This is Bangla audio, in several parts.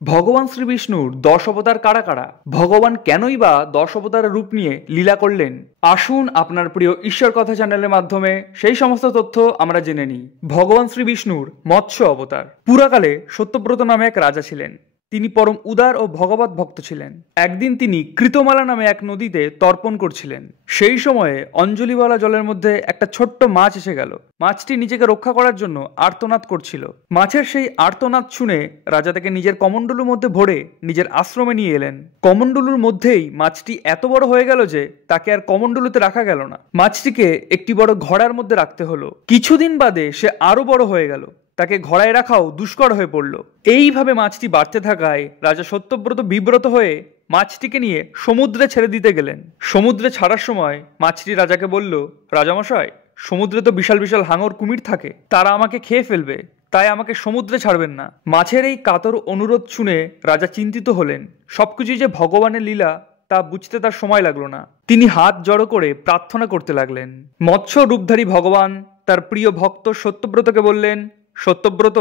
ভগবান শ্রী বিষ্ণুর 10 অবতার কারা কারা, ভগবান কেনই বা 10 অবতারের রূপ নিয়ে লীলা করলেন, আসুন আপনার প্রিয় ঈশ্বর কথা চ্যানেলের মাধ্যমে সেই সমস্ত তথ্য আমরা জেনে নিই। ভগবান শ্রী বিষ্ণুর মৎস্য অবতার। পুরাকালে সত্যব্রত নামে এক রাজা ছিলেন। তিনি পরম উদার ও ভগবত ভক্ত ছিলেন। একদিন তিনি কৃতমালা নামে এক নদীতে তর্পণ করছিলেন। সেই সময়ে অঞ্জলিওয়ালা জলের মধ্যে একটা ছোট্ট মাছ এসে গেল। মাছটি নিজেকে রক্ষা করার জন্য আর্তনাদ করছিল। মাছের সেই আর্তনাদ শুনে রাজা তাকে নিজের কমণ্ডলুর মধ্যে ভরে নিজের আশ্রমে নিয়ে এলেন। কমণ্ডলুর মধ্যেই মাছটি এত বড় হয়ে গেল যে তাকে আর কমণ্ডলুতে রাখা গেল না। মাছটিকে একটি বড় ঘড়ার মধ্যে রাখতে হলো। কিছুদিন বাদে সে আরো বড় হয়ে গেল। তাকে ঘোড়ায় রাখাও দুষ্কর হয়ে পড়ল। এইভাবে মাছটি বাড়তে থাকায় রাজা সত্যব্রত বিব্রত হয়ে মাছটিকে নিয়ে সমুদ্রে ছেড়ে দিতে গেলেন। সমুদ্রে ছাড়ার সময় মাছটি রাজাকে বলল, রাজামশাই, সমুদ্রে তো বিশাল বিশাল হাঙর কুমির থাকে, তারা আমাকে খেয়ে ফেলবে, তাই আমাকে সমুদ্রে ছাড়বেন না। মাছের এই কাতর অনুরোধ শুনে রাজা চিন্তিত হলেন। সবকিছু যে ভগবানের লীলা তা বুঝতে তার সময় লাগলো না। তিনি হাত জড়ো করে প্রার্থনা করতে লাগলেন। মৎস্য রূপধারী ভগবান তার প্রিয় ভক্ত সত্যব্রতকে বললেন, সত্যব্রত,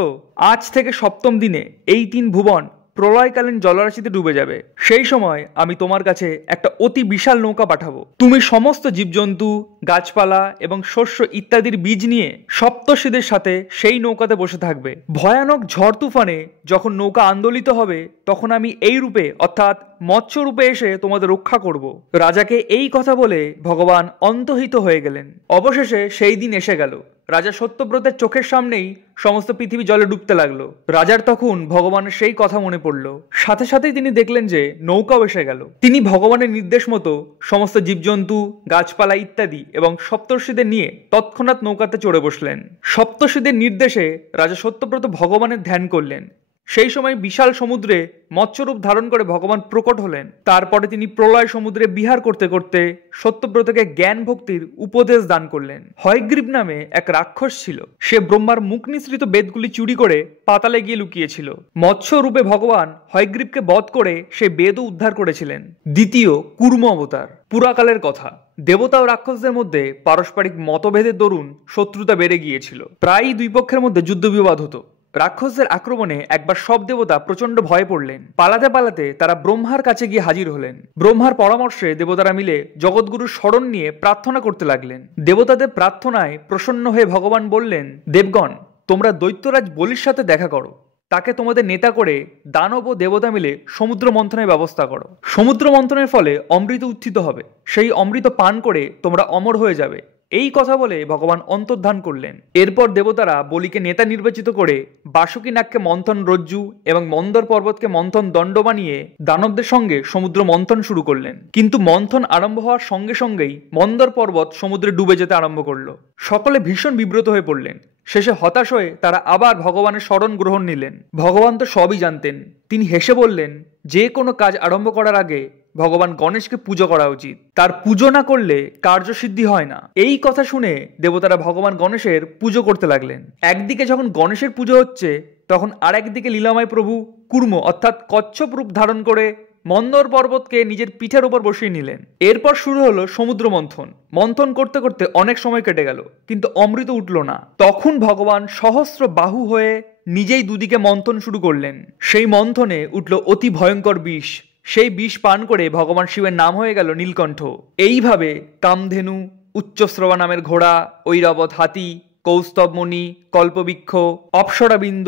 আজ থেকে সপ্তম দিনে এই 3 ভুবন প্রলয়কালীন জলরাশিতে ডুবে যাবে। সেই সময় আমি তোমার কাছে একটা অতি বিশাল নৌকা পাঠাবো। তুমি সমস্ত জীবজন্তু, গাছপালা এবং শস্য ইত্যাদির বীজ নিয়ে সপ্তর্ষিদের সাথে সেই নৌকাতে বসে থাকবে। ভয়ানক ঝড় তুফানে যখন নৌকা আন্দোলিত হবে তখন আমি এই রূপে অর্থাৎ মৎস্য রূপে এসে তোমাদের রক্ষা করব। রাজাকে এই কথা বলে ভগবান অন্তহিত হয়ে গেলেন। অবশেষে সেই দিন এসে গেল। রাজা সত্যব্রতের চোখের সামনেই সমস্ত পৃথিবী জলে ডুবতে লাগলো। রাজার তখন ভগবানের সেই কথা মনে পড়ল। সাথে সাথেই তিনি দেখলেন যে নৌকাও এসে গেল। তিনি ভগবানের নির্দেশ মতো সমস্ত জীবজন্তু, গাছপালা ইত্যাদি এবং সপ্তর্ষিদের নিয়ে তৎক্ষণাৎ নৌকাতে চড়ে বসলেন। সপ্তর্ষিদের নির্দেশে রাজা সত্যব্রত ভগবানের ধ্যান করলেন। সেই সময় বিশাল সমুদ্রে মৎস্যরূপ ধারণ করে ভগবান প্রকট হলেন। তারপরে তিনি প্রলয় সমুদ্রে বিহার করতে করতে সত্যব্রতকে জ্ঞান ভক্তির উপদেশ দান করলেন। হয়গ্রীব নামে এক রাক্ষস ছিল। সে ব্রহ্মার মুখ নিঃসৃত বেদগুলি চুরি করে পাতালে গিয়ে লুকিয়েছিল। মৎস্য রূপে ভগবান হয়গ্রীবকে বধ করে সে বেদও উদ্ধার করেছিলেন। দ্বিতীয় কুর্ম অবতার। পুরাকালের কথা, দেবতা ও রাক্ষসদের মধ্যে পারস্পরিক মতভেদের দরুন শত্রুতা বেড়ে গিয়েছিল। প্রায়ই দুই পক্ষের মধ্যে যুদ্ধ বিবাদ হতো। রাক্ষসদের আক্রমণে একবার সব দেবতা প্রচন্ড ভয়ে পড়লেন। পালাতে পালাতে তারা ব্রহ্মার কাছে গিয়ে হাজির হলেন। ব্রহ্মার পরামর্শে দেবতারা মিলে জগৎগুরুর শরণ নিয়ে প্রার্থনা করতে লাগলেন। দেবতাদের প্রার্থনায় প্রসন্ন হয়ে ভগবান বললেন, দেবগণ, তোমরা দৈত্যরাজ বলির সাথে দেখা করো। তাকে তোমাদের নেতা করে দানব ও দেবতা মিলে সমুদ্র মন্থনের ব্যবস্থা করো। সমুদ্র মন্থনের ফলে অমৃত উত্থিত হবে। সেই অমৃত পান করে তোমরা অমর হয়ে যাবে। এই কথা বলে ভগবান অন্তর্ধান করলেন। এরপর দেবতারা বলিকে নেতা নির্বাচিত করে বাসুকী নাগকে মন্থন রজ্জু এবং মন্দর পর্বতকে মন্থন দণ্ড বানিয়ে দানবদের সঙ্গে সমুদ্র মন্থন শুরু করলেন। কিন্তু মন্থন আরম্ভ হওয়ার সঙ্গে সঙ্গেই মন্দর পর্বত সমুদ্রে ডুবে যেতে আরম্ভ করলো। সকলে ভীষণ বিব্রত হয়ে পড়লেন। শেষে হতাশ হয়ে তারা আবার ভগবানের শরণ গ্রহণ নিলেন। ভগবান তো সবই জানতেন। তিনি হেসে বললেন, যে কোনো কাজ আরম্ভ করার আগে ভগবান গণেশকে পুজো করা উচিত। তার পুজো না করলে কার্যসিদ্ধি হয় না। এই কথা শুনে দেবতারা ভগবান গণেশের পুজো করতে লাগলেন। একদিকে যখন গণেশের পুজো হচ্ছে তখন আর একদিকে লীলাময় প্রভু কুর্ম অর্থাৎ কচ্ছপ রূপ ধারণ করে মন্দর পর্বতকে নিজের পিঠের উপর বসিয়ে নিলেন। এরপর শুরু হলো সমুদ্র মন্থন। মন্থন করতে করতে অনেক সময় কেটে গেল, কিন্তু অমৃত উঠল না। তখন ভগবান সহস্র বাহু হয়ে নিজেই দুদিকে মন্থন শুরু করলেন। সেই মন্থনে উঠল অতি ভয়ঙ্কর বিষ। সেই বিষ পান করে ভগবান শিবের নাম হয়ে গেল নীলকণ্ঠ। এইভাবে কামধেনু, উচ্চশ্রবা নামের ঘোড়া, ঐরাবত হাতি, কৌস্তবমণি, কল্পবৃক্ষ, অপ্সরাবৃন্দ,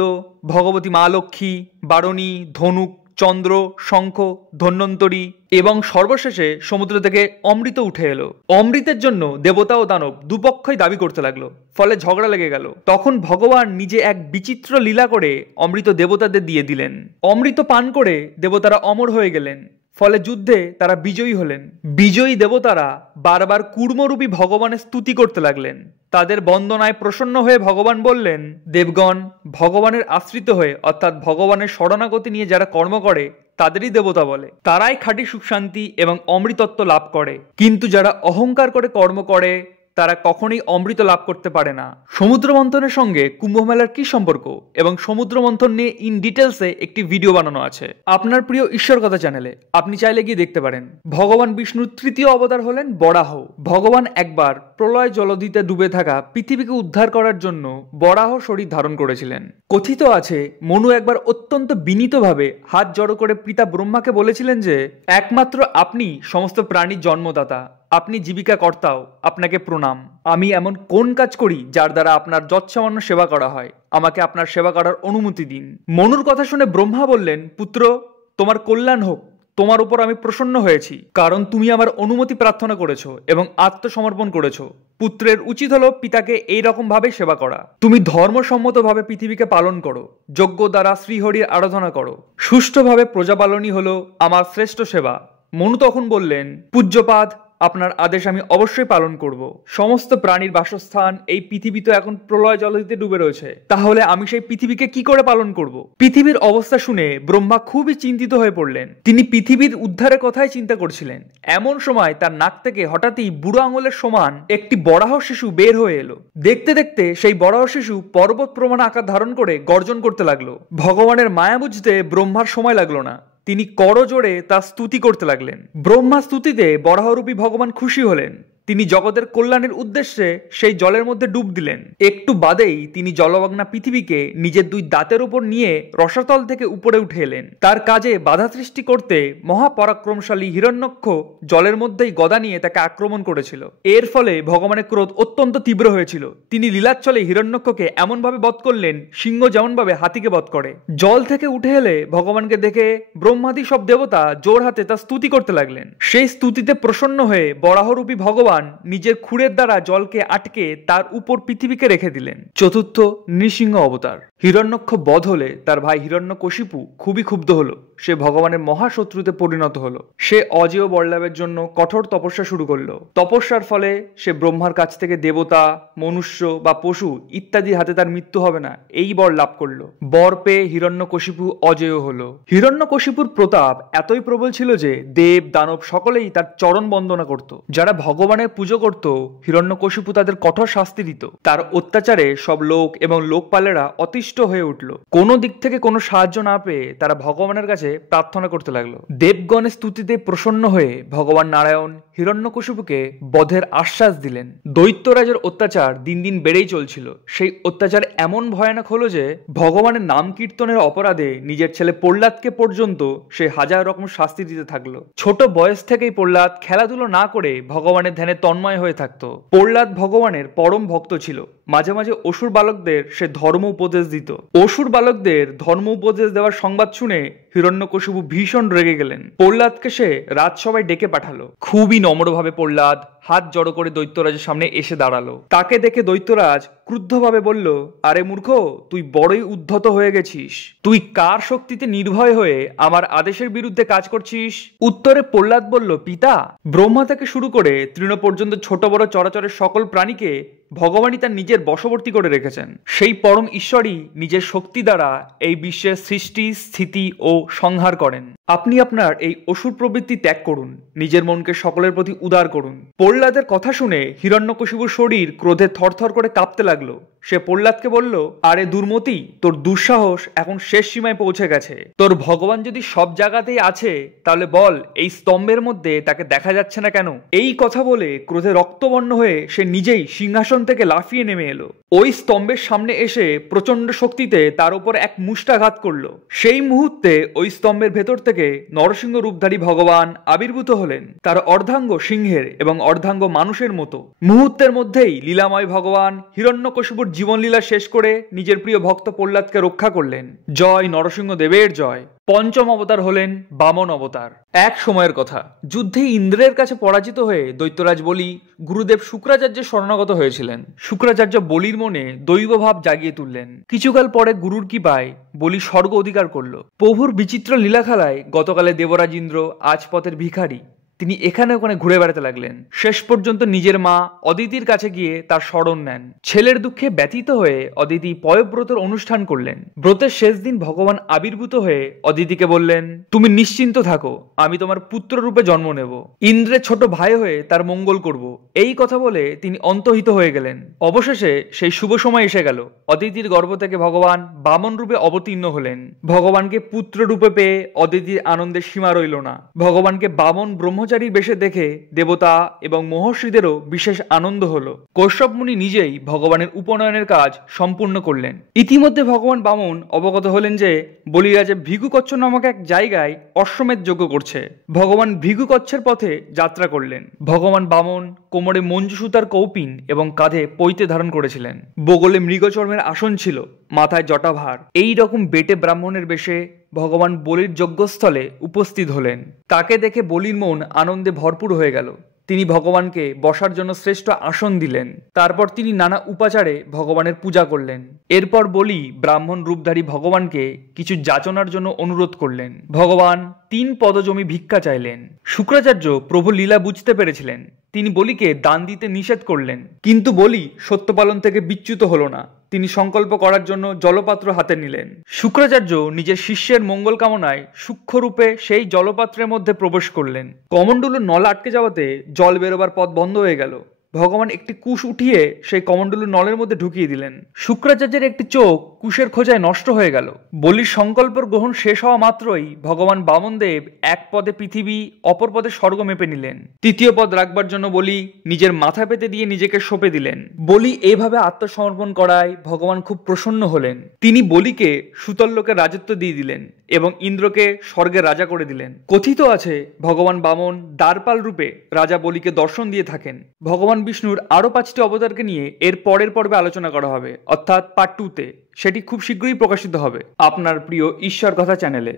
ভগবতী মা লক্ষ্মী, বারণী, ধনুক, চন্দ্র, শঙ্খ, ধন্বন্তরী এবং সর্বশেষে সমুদ্র থেকে অমৃত উঠে এলো। অমৃতের জন্য দেবতা ও দানব দুপক্ষই দাবি করতে লাগলো। ফলে ঝগড়া লেগে গেল। তখন ভগবান নিজে এক বিচিত্র লীলা করে অমৃত দেবতাদের দিয়ে দিলেন। অমৃত পান করে দেবতারা অমর হয়ে গেলেন। ফলে যুদ্ধে তারা বিজয়ী হলেন। বিজয়ী দেবতারা বারবার কুর্মরূপী ভগবানের স্তুতি করতে লাগলেন। তাদের বন্দনায় প্রসন্ন হয়ে ভগবান বললেন, দেবগণ, ভগবানের আশ্রিত হয়ে অর্থাৎ ভগবানের শরণাগতি নিয়ে যারা কর্ম করে তাদেরই দেবতা বলে। তারাই খাঁটি সুখ শান্তি এবং অমৃতত্ব লাভ করে। কিন্তু যারা অহংকার করে কর্ম করে তারা কখনোই অমৃত লাভ করতে পারে না। সমুদ্র মন্থনের সঙ্গে কুম্ভ মেলার কি সম্পর্ক এবং সমুদ্র মন্থন নিয়ে ইন ডিটেলসে একটি ভিডিও বানানো আছে আপনার প্রিয় ঈশ্বর কথা চ্যানেলে, আপনি চাইলে গিয়ে দেখতে পারেন। ভগবান বিষ্ণুর তৃতীয় অবতার হলেন বরাহ। ভগবান একবার প্রলয় জলধিতে ডুবে থাকা পৃথিবীকে উদ্ধার করার জন্য বরাহ শরীর ধারণ করেছিলেন। কথিত আছে মনু একবার অত্যন্ত বিনীতভাবে হাত জড়ো করে পিতা ব্রহ্মাকে বলেছিলেন যে একমাত্র আপনি সমস্ত প্রাণীর জন্মদাতা, আপনি জীবিকা কর্তাও, আপনাকে প্রণাম। আমি এমন কোন কাজ করি যার দ্বারা আপনার যৎসামান্য সেবা করা হয়, আমাকে আপনার সেবা করার অনুমতি দিন। মনুর কথা শুনে ব্রহ্মা বললেন, পুত্র, তোমার কল্যাণ হোক, তোমার উপর আমি প্রসন্ন হয়েছি, কারণ তুমি আমার অনুমতি প্রার্থনা করেছো এবং আত্মসমর্পণ করেছো। পুত্রের উচিত হলো পিতাকে এইরকম ভাবে সেবা করা। তুমি ধর্মসম্মতভাবে পৃথিবীকে পালন করো, যজ্ঞ দ্বারা শ্রীহরির আরাধনা করো, সুষ্ঠুভাবে প্রজাপালনই হলো আমার শ্রেষ্ঠ সেবা। মনু তখন বললেন, পূজ্যপাদ, আপনার আদেশ আমি অবশ্যই পালন করব। সমস্ত প্রাণীর বাসস্থান এই পৃথিবী তো এখন প্রলয় জলধিতে ডুবে রয়েছে, তাহলে আমি সেই পৃথিবীকে কি করে পালন করব? পৃথিবীর অবস্থা শুনে ব্রহ্মা খুবই চিন্তিত হয়ে পড়লেন। তিনি পৃথিবীর উদ্ধারের কথাই চিন্তা করছিলেন। এমন সময় তার নাক থেকে হঠাৎই বুড়ো আঙুলের সমান একটি বরাহ শিশু বের হয়ে এলো। দেখতে দেখতে সেই বরাহ শিশু পর্বত প্রমাণ আকার ধারণ করে গর্জন করতে লাগলো। ভগবানের মায়া বুঝতে ব্রহ্মার সময় লাগলো না, তিনি করজোড়ে তার স্তুতি করতে লাগলেন। ব্রহ্মা স্তুতিতে বরাহরূপী ভগবান খুশি হলেন। তিনি জগতের কল্যাণের উদ্দেশ্যে সেই জলের মধ্যে ডুব দিলেন। একটু বাদেই তিনি জলমগ্না পৃথিবীকে নিজের দুই দাঁতের উপর নিয়ে রসাতল থেকে উপরে উঠে এলেন। তার কাজে বাধা সৃষ্টি করতে মহাপরাক্রমশালী হিরণ্যক্ষ জলের মধ্যেই গদা নিয়ে তাকে আক্রমণ করেছিল। এর ফলে ভগবানের ক্রোধ অত্যন্ত তীব্র হয়েছিল। তিনি লীলাচ্ছলে হিরণ্যক্ষকে এমনভাবে বধ করলেন, সিংহ যেমনভাবে হাতিকে বধ করে। জল থেকে উঠে এলে ভগবানকে দেখে ব্রহ্মাদি সব দেবতা জোর হাতে তার স্তুতি করতে লাগলেন। সেই স্তুতিতে প্রসন্ন হয়ে বরাহরূপী ভগবান নিজের খুরের দ্বারা জলকে আটকে তার উপর পৃথিবীকে রেখে দিলেন। চতুর্থ নৃসিংহ অবতার। হিরণ্যক্ষ বধ হলে তার ভাই হিরণ্যকশিপু খুবই ক্ষুব্ধ হলো। সে ভগবানের মহাশত্রুতে পরিণত হলো। সে অজেয় বরলাভের জন্য কঠোর তপস্যা শুরু করলো। তপস্যার ফলে সে ব্রহ্মার কাছ থেকে দেবতা, মনুষ্য বা পশু ইত্যাদি হাতে তার মৃত্যু হবে না এই বর লাভ করলো। বর পেয়ে হিরণ্যকশিপু অজেয় হলো। হিরণ্যকশিপুর প্রতাপ এতই প্রবল ছিল যে দেব দানব সকলেই তার চরণ বন্দনা করত। যারা ভগবানের পুজো করত, হিরণ্যকশিপু তাদের কঠোর শাস্তি দিত। তার অত্যাচারে সব লোক এবং লোকপালেরা অতিষ্ঠ হয়ে উঠল। কোনো দিক থেকে কোনো সাহায্য না পেয়ে তারা ভগবানের কাছে প্রার্থনা করতে লাগলো। দেবগণের স্তুতিতে প্রসন্ন হয়ে ভগবান নারায়ণ হিরণ্যকশিপুকে বধের আশ্বাস দিলেন। দৈত্যরাজের অত্যাচার দিন দিন বেড়েই চলছিল। সেই অত্যাচার এমন ভয়ানক হলো যে ভগবানের নাম কীর্তনের অপরাধে নিজের ছেলে প্রহ্লাদকে পর্যন্ত সে হাজার রকম শাস্তি দিতে থাকলো। ছোট বয়স থেকেই প্রহ্লাদ খেলাধুলো না করে ভগবানের ধ্যানে তন্ময় হয়ে থাকতো। প্রহ্লাদ ভগবানের পরম ভক্ত ছিল। মাঝে মাঝে অসুর বালকদের সে ধর্ম উপদেশ দিত। অসুর বালকদের ধর্ম উপদেশ দেওয়ার সংবাদ শুনে হিরণ্যকশিপু ভীষণ রেগে গেলেন। প্রহ্লাদকে সে রাজসভায় ডেকে পাঠালো। খুবই নম্রভাবে প্রহ্লাদ হাত জড়ো করে দৈত্যরাজের সামনে এসে দাঁড়ালো। তাকে দেখে দৈত্যরাজ ক্রুদ্ধভাবে বলল, আরে মূর্খ, তুই বড়ই উদ্ধত হয়ে গেছিস। তুই কার শক্তিতে নির্ভয় হয়ে আমার আদেশের বিরুদ্ধে কাজ করছিস? উত্তরে প্রহ্লাদ বলল, পিতা, ব্রহ্মা থেকে শুরু করে তৃণ পর্যন্ত ছোট বড় চরাচরের সকল প্রাণীকে ভগবানই তার নিজের বশবর্তী করে রেখেছেন। সেই পরম ঈশ্বরই নিজের শক্তি দ্বারা এই বিশ্বের সৃষ্টি, স্থিতি ও সংহার করেন। আপনি আপনার এই অসুর প্রবৃত্তি ত্যাগ করুন, নিজের মনকে সকলের প্রতি উদার করুন। প্রহ্লাদের কথা শুনে হিরণ্যকশিপুর শরীর ক্রোধে থরথর করে কাঁপতে লাগলো। সে প্রহ্লাদকে বলল, আরে দুর্মতি, তোর দুঃসাহস এখন শেষ সীমায় পৌঁছে গেছে। তোর ভগবান যদি সব জায়গাতেই আছে তাহলে বল এই স্তম্ভের মধ্যে তাকে দেখা যাচ্ছে না কেন? এই কথা বলে ক্রোধে রক্তবর্ণ হয়ে সে নিজেই সিংহাসন থেকে লাফিয়ে নেমে এলো। ওই স্তম্ভের সামনে এসে প্রচন্ড শক্তিতে তার উপর এক মুষ্টাঘাত করলো। সেই মুহূর্তে ওই স্তম্ভের ভেতর থেকে নরসিংহ রূপধারী ভগবান আবির্ভূত হলেন। তার অর্ধাঙ্গ সিংহের এবং অর্ধাঙ্গ মানুষের মতো। মুহূর্তের মধ্যেই লীলাময় ভগবান হিরণ্যকশিপুর জীবনলীলা শেষ করে নিজের প্রিয় ভক্ত প্রহ্লাদকে রক্ষা করলেন। জয় নরসিংহ দেবের জয়। পঞ্চম অবতার হলেন বামন অবতার। এক সময়ের কথা, যুদ্ধে ইন্দ্রের কাছে পরাজিত হয়ে দৈত্যরাজ বলি গুরুদেব শুক্রাচার্যের শরণাগত হয়েছিলেন। শুক্রাচার্য বলির মনে দৈবভাব জাগিয়ে তুললেন। কিছুকাল পরে গুরুর কৃপায় বলি স্বর্গ অধিকার করল। প্রভুর বিচিত্র লীলাখেলায় গতকালে দেবরাজ ইন্দ্র আজ পথের ভিখারি। তিনি এখানে ওখানে ঘুরে বেড়াতে লাগলেন। শেষ পর্যন্ত নিজের মা অদিতির কাছে গিয়ে তার শরণ নেন। ছেলের দুঃখে ব্যথিত হয়ে অদিতি পয়ব্রতের অনুষ্ঠান করলেন। ব্রতের শেষ দিন ভগবান আবির্ভূত হয়ে অদিতিকে বললেন, তুমি নিশ্চিন্ত থাকো, আমি তোমার পুত্র রূপে জন্ম নেব, ইন্দ্রের ছোট ভাই হয়ে তার মঙ্গল করব। এই কথা বলে তিনি অন্তহিত হয়ে গেলেন। অবশেষে সেই শুভ সময় এসে গেল। অদিতির গর্ভ থেকে ভগবান বামন রূপে অবতীর্ণ হলেন। ভগবানকে পুত্র রূপে পেয়ে অদিতির আনন্দের সীমা রইল না। ভগবানকে বামন ব্রহ্মচারীর বেশে দেখে দেবতা এবং মহর্ষিদেরও বিশেষ আনন্দ হলো। কশ্যপ মুনি নিজেই ভগবানের উপনয়নের কাজ সম্পূর্ণ করলেন। ইতিমধ্যে ভগবান বামন অবগত হলেন যে বলিরাজা ভৃগুকচ্ছ নামক এক জায়গায় অশ্বমেধ যজ্ঞ করছে। ভগবান ভৃগুকচ্ছের পথে যাত্রা করলেন। ভগবান বামন কোমরে মঞ্জুসুতার কৌপিন এবং কাঁধে পৈতে ধারণ করেছিলেন। বগলে মৃগচর্মের আসন ছিল, মাথায় জটাভার। এই রকম বেটে ব্রাহ্মণের বেশে ভগবান বলির যজ্ঞস্থলে উপস্থিত হলেন। তাকে দেখে বলির মন আনন্দে ভরপুর হয়ে গেল। তিনি ভগবানকে বসার জন্য শ্রেষ্ঠ আসন দিলেন। তারপর তিনি নানা উপাচারে ভগবানের পূজা করলেন। এরপর বলি ব্রাহ্মণ রূপধারী ভগবানকে কিছু যাচনার জন্য অনুরোধ করলেন। ভগবান 3 পদ জমি ভিক্ষা চাইলেন। শুক্রাচার্য প্রভু লীলা বুঝতে পেরেছিলেন। তিনি বলিকে দান দিতে নিষেধ করলেন, কিন্তু বলি সত্যপালন থেকে বিচ্যুত হলো না। তিনি সংকল্প করার জন্য জলপাত্র হাতে নিলেন। শুক্রাচার্য নিজের শিষ্যের মঙ্গল কামনায় সূক্ষ্মরূপে সেই জলপাত্রের মধ্যে প্রবেশ করলেন। কমণ্ডলুর নল আটকে যাওয়াতে জল বেরোবার পথ বন্ধ হয়ে গেল। ভগবান একটি কুশ উঠিয়ে সেই কমণ্ডলুর নলের মধ্যে ঢুকিয়ে দিলেন। শুক্রাচার্যের একটি চোখ কুশের খোঁজায় নষ্ট হয়ে গেল। বলির সংকল্প গ্রহণ শেষ হওয়া মাত্রই ভগবান বামনদেব এক পদে পৃথিবী, অপর পদে স্বর্গ মেপে নিলেন। তৃতীয় পদ রাখবার জন্য বলি নিজের মাথা পেতে দিয়ে নিজেকে সঁপে দিলেন। বলি এইভাবে আত্মসমর্পণ করায় ভগবান খুব প্রসন্ন হলেন। তিনি বলিকে সুতল লোকের রাজত্ব দিয়ে দিলেন এবং ইন্দ্রকে স্বর্গের রাজা করে দিলেন। কথিত আছে ভগবান বামন দ্বারপাল রূপে রাজা বলিকে দর্শন দিয়ে থাকেন। ভগবান বিষ্ণুর আরো 5টি অবতারকে নিয়ে এর পরের পর্বে আলোচনা করা হবে, অর্থাৎ পার্ট 2-তে। সেটি খুব শীঘ্রই প্রকাশিত হবে আপনার প্রিয় ঈশ্বর কথা চ্যানেলে।